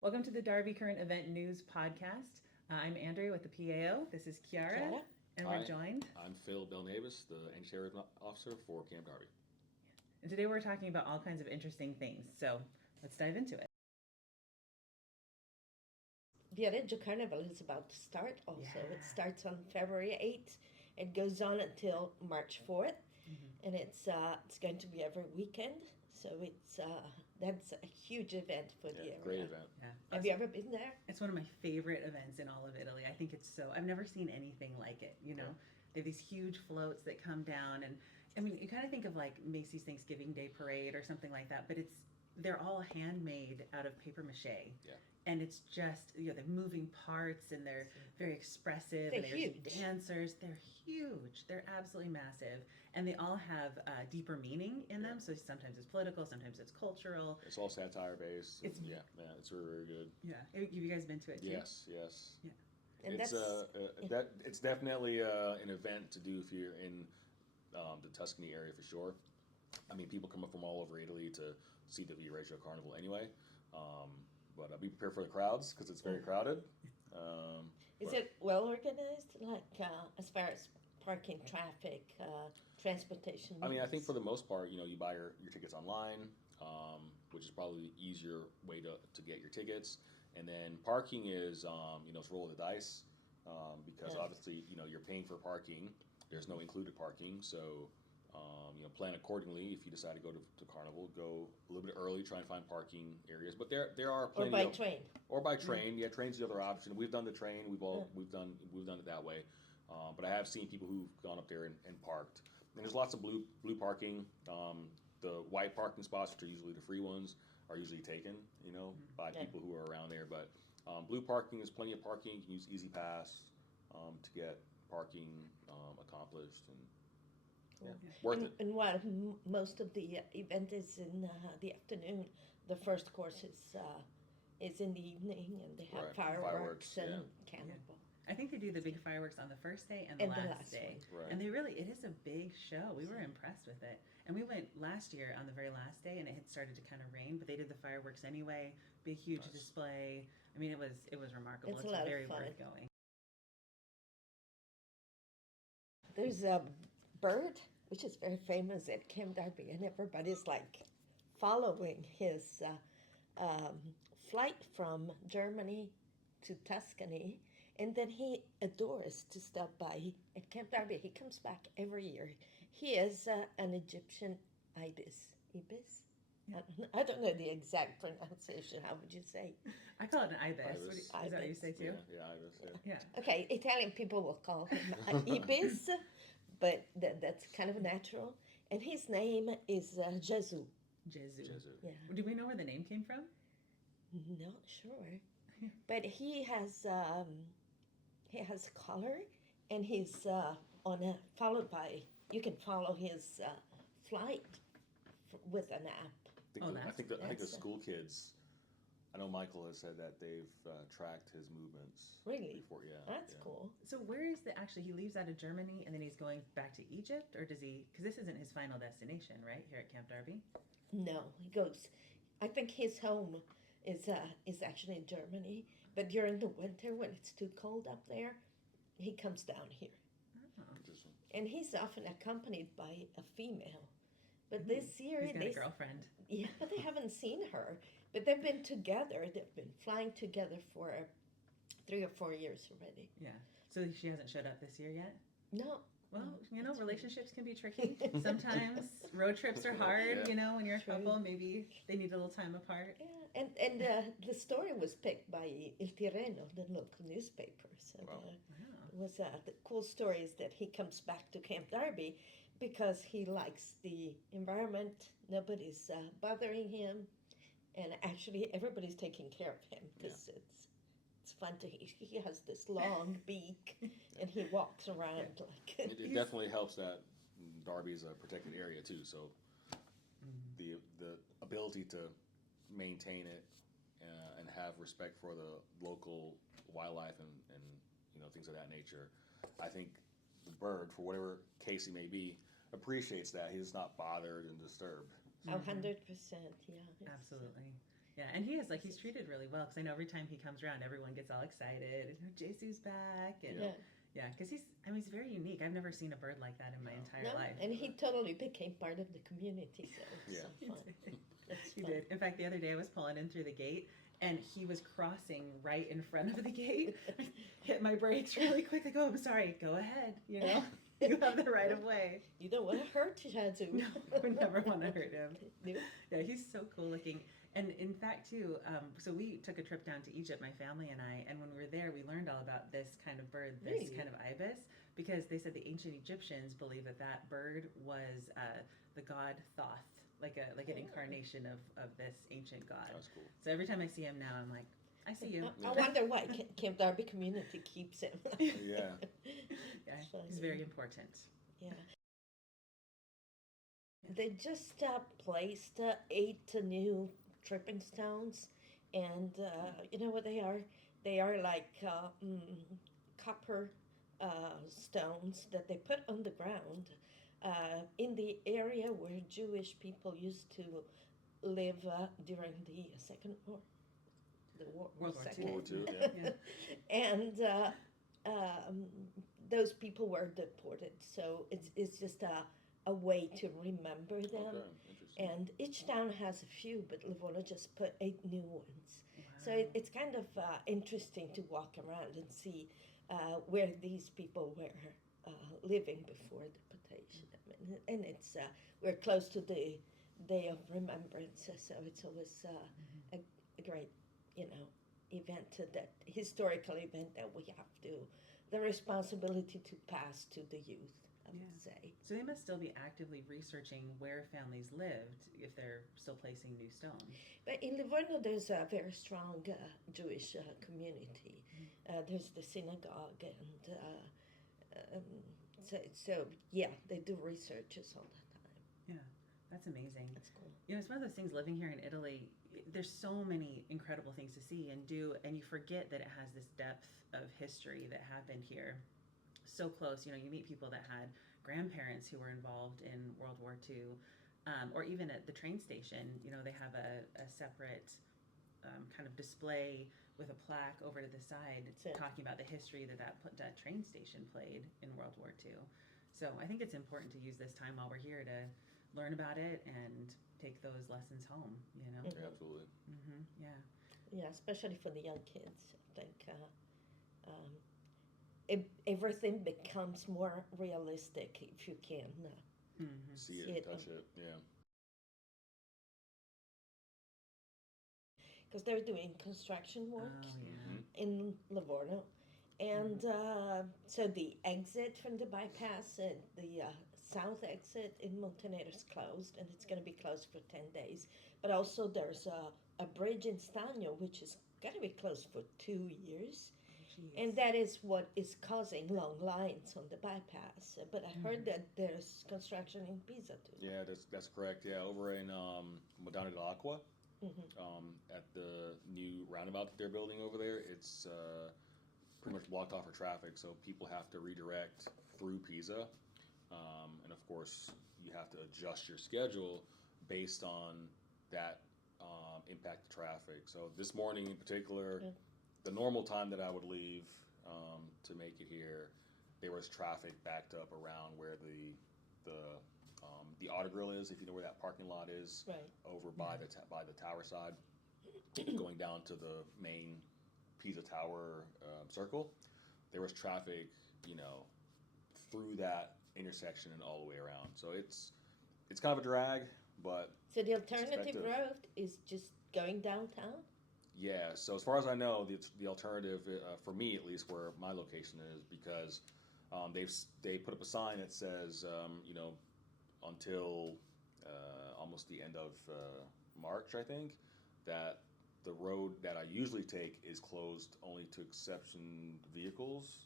Welcome to the Darby Current Event News Podcast. I'm Andrea with the PAO. This is Kiara, Kiara? and Hi, we're joined. I'm Phil Belnavis, the Engineering Officer for Camp Darby. And today we're talking about all kinds of interesting things. So let's dive into it. Viareggio Carnival is about to start also. Yeah. It starts on February 8th. It goes on until March 4th. And it's going to be every weekend. So that's a huge event for the area. Great event. Yeah. Have you ever been there? It's one of my favorite events in all of Italy. I think it's so, I've never seen anything like it, you know? Yeah. They have these huge floats that come down, and I mean, you kind of think of like Macy's Thanksgiving Day Parade or something like that, but they're all handmade out of paper mache. Yeah. And it's just, they're moving parts, and they're very expressive. They're and there's huge. dancers. They're huge. They're absolutely massive. And they all have deeper meaning in them. So sometimes it's political, sometimes it's cultural. It's all satire based. It's It's really, really good. Yeah. Have you guys been to it too? Yes. Yeah. And It's definitely an event to do if you're in the Tuscany area for sure. I mean, people come up from all over Italy to see the Viareggio Carnival anyway. But be prepared for the crowds because it's very crowded. Is it well organized? Like as far as parking, traffic, transportation? I mean, I needs? think for the most part, you buy your tickets online, which is probably the easier way to get your tickets. And then parking is, it's roll of the dice, because Yeah. obviously, you're paying for parking. There's no included parking, so plan accordingly. If you decide to go to Carnival, go a little bit early, try and find parking areas. But there are Or plenty by of, train. or by train. Yeah, train's the other option. We've done the train. We've done it that way. But I have seen people who've gone up there and parked. And there's lots of blue parking. The white parking spots, which are usually the free ones, are usually taken, by Yeah. people who are around there. But blue parking, there's plenty of parking. You can use Easy Pass to get parking accomplished, and worth it. And while most of the event is in the afternoon, the first course is in the evening, and they have Right. fireworks and Yeah. cannonball. I think they do the big fireworks on the first day and the last day. Right. And it is a big show. We were impressed with it. And we went last year on the very last day, and it had started to kind of rain, but they did the fireworks anyway. Big, huge Nice. display. I mean, it was remarkable. It's a lot of very fun. worth going. There's a bird which is very famous at Camp Darby, and everybody's like following his flight from Germany to Tuscany, and then he adores to stop by at Camp Darby. He comes back every year. He is an Egyptian ibis. Ibis? I don't know the exact pronunciation. How would you say? I call it an ibis. Ibis. Is that what you say too? Yeah, Ibis. Yeah. Yeah. Okay, Italian people will call him ibis, but that's kind of natural. And his name is Jesus. Jesu. Jesu. Yeah, Do we know where the name came from? not sure, but he has a collar, and he's followed by. You can follow his flight with an app. I think the that's- school kids. I know Michael has said that they've tracked his movements Really? before. Yeah, That's yeah. cool. So where is he leaves out of Germany and then he's going back to Egypt, or does he, because this isn't his final destination, right, here at Camp Darby? No, he goes. I think his home is actually in Germany, but during the winter when it's too cold up there, he comes down here, Oh. Interesting. and he's often accompanied by a female. But this year He's got a girlfriend. yeah, but they haven't seen her. But they've been together. They've been flying together for 3 or 4 years already. Yeah. So she hasn't showed up this year yet? No. Well, That's relationships can be tricky. Sometimes road trips are hard, Yeah. when you're a True. couple, maybe they need a little time apart. Yeah, and the story was picked by Il Tirreno, the local newspaper. So Wow. Wow. it was the cool story is that he comes back to Camp Darby because he likes the environment. Nobody's bothering him, and actually everybody's taking care of him because it's fun to. He has this long beak, and he walks around like. It definitely helps that Darby is a protected area too. So the ability to maintain it and have respect for the local wildlife and things of that nature. I think the bird, for whatever case he may be, appreciates that he's not bothered and disturbed. 100%, yeah. Absolutely. Yeah, and he is like he's treated really well because I know every time he comes around, everyone gets all excited. And Jesus back, and Yeah. because he's very unique. I've never seen a bird like that in my entire No, life. and he totally became part of the community, so it's Yeah. so fun. It's He fun. did. In fact, the other day I was pulling in through the gate, and he was crossing right in front of the gate. I hit my brakes really quick. I go, I'm sorry. Go ahead. You know, you have the right of way. You don't want to hurt Shazoo. No, I would never want to hurt him. No? Yeah, he's so cool looking. And in fact, too, so we took a trip down to Egypt, my family and I, and when we were there, we learned all about this kind of bird, this Really? kind of ibis, because they said the ancient Egyptians believed that that bird was the god Thoth, like an incarnation of this ancient god. That's cool. So every time I see him now, I'm like, I see you. I wonder why Camp Darby community keeps him. Yeah. Yeah, So, he's very important. Yeah. They just placed 8 new tripping stones, and you know what they are? They are like copper stones that they put on the ground in the area where Jewish people used to live during the Second War. The war, World War Second. II. World War II, yeah. Yeah. And those people were deported, so it's just a way to remember them. Okay, interesting. And each town has a few, but Livorno just put 8 new ones. So Wow. it's kind of interesting to walk around and see where these people were living before deportation. And it's we're close to the Day of Remembrance, so it's always a great, event, that historical event that we have the responsibility to pass to the youth, I would Yeah. say. So they must still be actively researching where families lived if they're still placing new stones. But in Livorno, there's a very strong Jewish community. There's the synagogue, and so yeah, they do researches all the time. Yeah, that's amazing. That's cool. It's one of those things living here in Italy, there's so many incredible things to see and do, and you forget that it has this depth of history that happened here. So close, you meet people that had grandparents who were involved in World War II, or even at the train station, they have a separate kind of display with a plaque over to the side That's it. talking about the history that train station played in World War II. So I think it's important to use this time while we're here to learn about it and take those lessons home, Mhm. Yeah, absolutely. Yeah. Yeah, especially for the young kids. I think everything becomes more realistic if you can See See it, it. touch it. Yeah. because they're doing construction work Oh, yeah. Mhm. in Livorno. And so the exit from the bypass, the south exit in Montenegro is closed, and it's going to be closed for 10 days. But also there's a bridge in Stagno, which is going to be closed for 2 years. Jeez. And that is what is causing long lines on the bypass. But I heard that there's construction in Pisa too. Yeah, that's correct. Yeah, over in Madonna dell'Acqua, Mhm. at the new roundabout that they're building over there, it's pretty much blocked off for traffic, so people have to redirect through Pisa, and of course you have to adjust your schedule based on that impact to traffic. So this morning in particular, Yeah. the normal time that I would leave to make it here, there was traffic backed up around where the Auto Grill is, if you know where that parking lot is, Right. over by the tower side, going down to the main Pisa Tower circle. There was traffic, through that intersection and all the way around. So it's kind of a drag, but So the alternative effective. route is just going downtown? yeah. So as far as I know, the alternative for me at least, where my location is, because they put up a sign that says until almost the end of March, I think, that the road that I usually take is closed only to exception vehicles.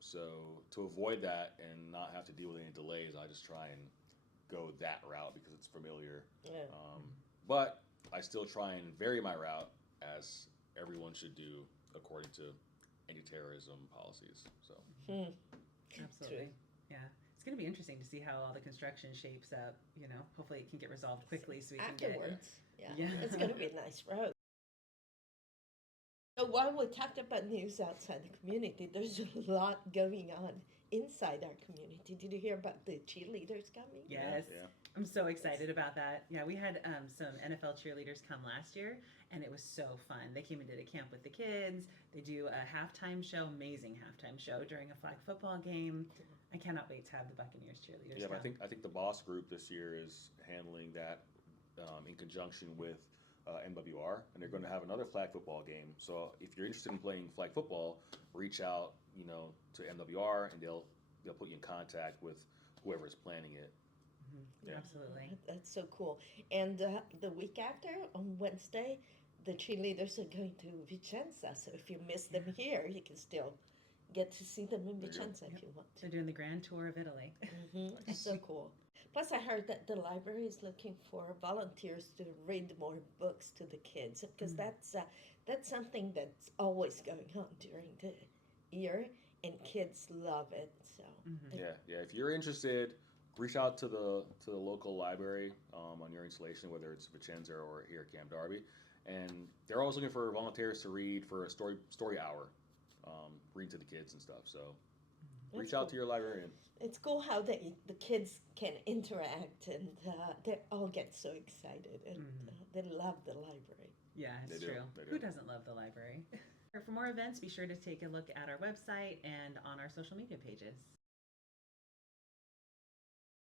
So to avoid that and not have to deal with any delays, I just try and go that route because it's familiar. Yeah. But I still try and vary my route, as everyone should do according to anti-terrorism policies. So Hmm. Absolutely. Yeah. It's going to be interesting to see how all the construction shapes up. Hopefully it can get resolved quickly so we can get. Afterwards, Yeah. it's going to be a nice road. So while we talked about news outside the community, there's a lot going on inside our community. Did you hear about the cheerleaders coming? Yes. Yeah. I'm so excited about that. Yeah, we had some NFL cheerleaders come last year, and it was so fun. They came and did a camp with the kids. They do a halftime show, amazing halftime show during a flag football game. I cannot wait to have the Buccaneers cheerleaders. Yeah, but come. I think the boss group this year is handling that in conjunction with MWR, and they're going to have another flag football game. So if you're interested in playing flag football, reach out, to MWR, and they'll put you in contact with whoever is planning it. Mm-hmm. Yeah. Absolutely. That's so cool. And the week after, on Wednesday, the cheerleaders are going to Vicenza. So if you miss them here, you can still get to see them in There you go. Vicenza if you want to. They're doing the grand tour of Italy. That's so cool. Plus, I heard that the library is looking for volunteers to read more books to the kids because that's something that's always going on during the year, and kids love it. So Yeah. If you're interested, reach out to the local library on your installation, whether it's Vicenza or here at Camp Darby, and they're always looking for volunteers to read for a story hour, read to the kids and stuff. So reach out to your librarian. It's cool how the kids can interact, and they all get so excited, and they love the library. Yeah, it's true. Who doesn't love the library? For more events, be sure to take a look at our website and on our social media pages.